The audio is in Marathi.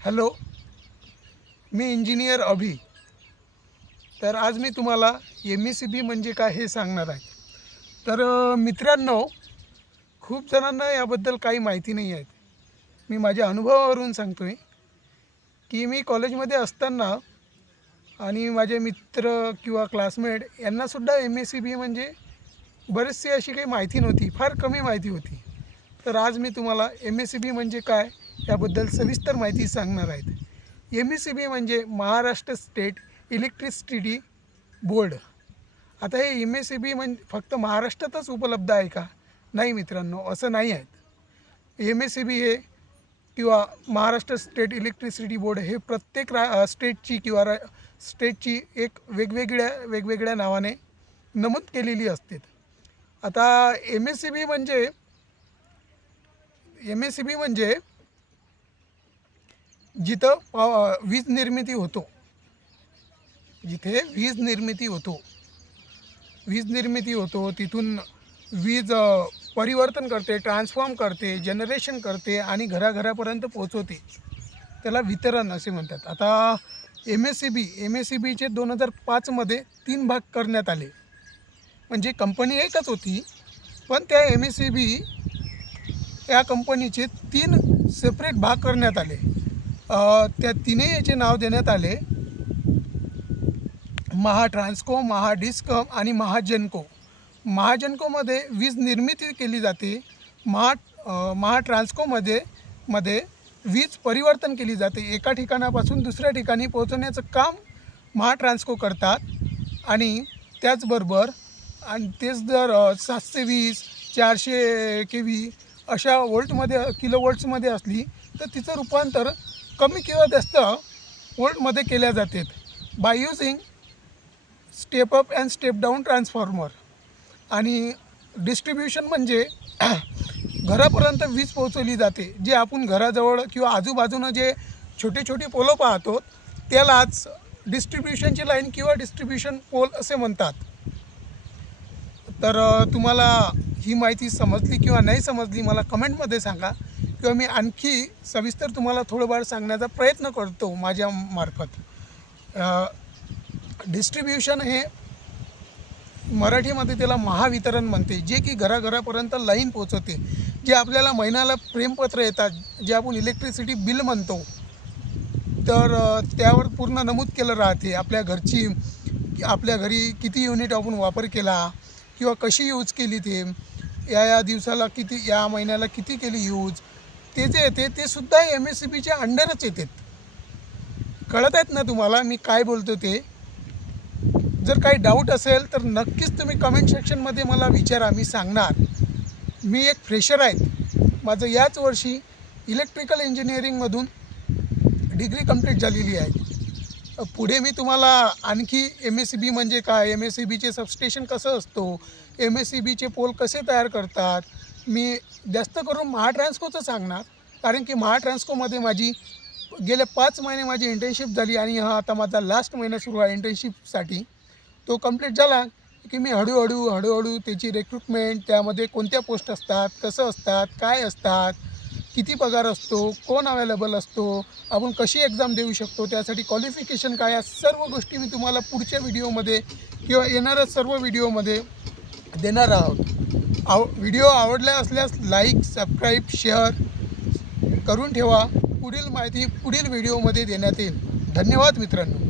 हॅलो मी इंजिनियर अभि. तर आज मी तुम्हाला एम एस सी बी म्हणजे काय हे सांगणार आहे. तर मित्रांनो खूप जणांना याबद्दल काही माहिती नाही आहेत मी माझ्या अनुभवावरून सांगतो आहे की मी कॉलेजमध्ये असताना आणि माझे मित्र किंवा क्लासमेट यांनासुद्धा एम एस सी बी म्हणजे बरेचशी अशी काही माहिती नव्हती फार कमी माहिती होती. तर आज मी तुम्हाला एम एस सी बी म्हणजे काय याबद्दल सविस्तर माहिती सांगणार आहेत. एम ई सी बी म्हणजे महाराष्ट्र स्टेट इलेक्ट्रिसिटी बोर्ड. आता हे एम एस सी बी म्हणजे फक्त महाराष्ट्रातच उपलब्ध आहे का? नाही मित्रांनो असं नाही आहेत. एम एस सी बी हे किंवा महाराष्ट्र स्टेट इलेक्ट्रिसिटी बोर्ड हे प्रत्येक रा स्टेटची किंवा रा स्टेटची एक वेगवेगळ्या वेगवेगळ्या नावाने नमूद केलेली असते. आता एम एस सी बी म्हणजे एम एस सी बी म्हणजे जिथं पा वीज निर्मिती होतो. जिथे वीज निर्मिती होतो. वीज निर्मिती होतो तिथून वीज परिवर्तन करते ट्रान्सफॉर्म करते जनरेशन करते आणि घराघरापर्यंत पोचवते त्याला वितरण असे म्हणतात. आता M S C B M S C बीचे दोन हजार पाचमध्ये तीन भाग करण्यात आले. म्हणजे कंपनी एकच होती पण त्या एम एस सी बी या कंपनीचे तीन सेपरेट भाग करण्यात आले. त्या तिन्ही याचे नाव देण्यात आले. महाट्रान्सको महाडिस्कम आणि महाजनको. महाजनकोमध्ये वीज निर्मिती केली जाते. महा महा महाट्रान्सकोमध्ये मध्ये वीज परिवर्तन केली जाते. एका ठिकाणापासून दुसऱ्या ठिकाणी पोहोचवण्याचं काम महाट्रान्सको करतात. आणि त्याचबरोबर आणि तेच जर सातशे वीस चारशे के व्ही अशा वोल्टमध्ये किलो वोल्ट्समध्ये असली तर तिचं रूपांतर कमी किंवा जास्त वोल्टमध्ये केल्या जाते by using step up and step down transformer. आणि डिस्ट्रीब्युशन म्हणजे घरापर्यंत वीज पोहोचवली जाते जे आपण घराजवळ किंवा आजूबाजूनं जे छोटे छोटे पोलं पाहतो त्यालाच डिस्ट्रीब्युशनची लाईन किंवा डिस्ट्रीब्युशन पोल असे म्हणतात. तर तुम्हाला ही माहिती समजली किंवा नाही समजली मला कमेंटमध्ये सांगा. किंवा मी आणखी सविस्तर तुम्हाला थोडंफार सांगण्याचा प्रयत्न करतो माझ्या मार्फत. डिस्ट्रीब्युशन हे मराठीमध्ये त्याला महावितरण म्हणते जे की घराघरापर्यंत लाईन पोचवते जे आपल्याला महिन्याला प्रेमपत्र येतात जे आपण इलेक्ट्रिसिटी बिल म्हणतो. तर त्यावर पूर्ण नमूद केलं राहते. आपल्या घरची आपल्या घरी किती युनिट आपण वापर केला किंवा कशी यूज केली ते या या दिवसाला किती या महिन्याला किती केली यूज ते जे येते ते सुद्धा एम एस सी बीच्या अंडरच येतात कळत आहेत ना तुम्हाला मी काय बोलतो ते? जर काही डाऊट असेल तर नक्कीच तुम्ही कमेंट सेक्शनमध्ये मला विचारा मी सांगणार. मी एक फ्रेशर आहे. माझं याच वर्षी इलेक्ट्रिकल इंजिनिअरिंगमधून डिग्री कंप्लीट झालेली आहे. पुढे मी तुम्हाला आणखी एम एस सी बी म्हणजे काय? एम एस सी बीचे सबस्टेशन कसं असतो? एम एस सी बीचे पोल कसे तयार करतात? मी जास्त करून महाट्रान्स्कोचं सांगणार कारण की महाट्रान्स्कोमध्ये माझी गेले पाच महिने माझी इंटर्नशिप झाली आणि हा आता माझा लास्ट महिना सुरू आहे इंटर्नशिपसाठी तो कंप्लीट झाला की मी हळूहळू हळूहळू त्याची रिक्रुटमेंट त्यामध्ये कोणत्या पोस्ट असतात कसं असतात काय असतात किती पगार असतो कोण अवेलेबल असतो आपण कशी एक्झाम देऊ शकतो त्यासाठी क्वालिफिकेशन काय या सर्व गोष्टी मी तुम्हाला पुढच्या व्हिडिओमध्ये किंवा येणाऱ्या सर्व व्हिडिओमध्ये देणार आहोत. आव व्हिडिओ आवडला असल्यास लाईक सबस्क्राईब शेअर करून ठेवा. पुढील माहिती पुढील व्हिडिओमध्ये देण्यात येईल. धन्यवाद मित्रांनो.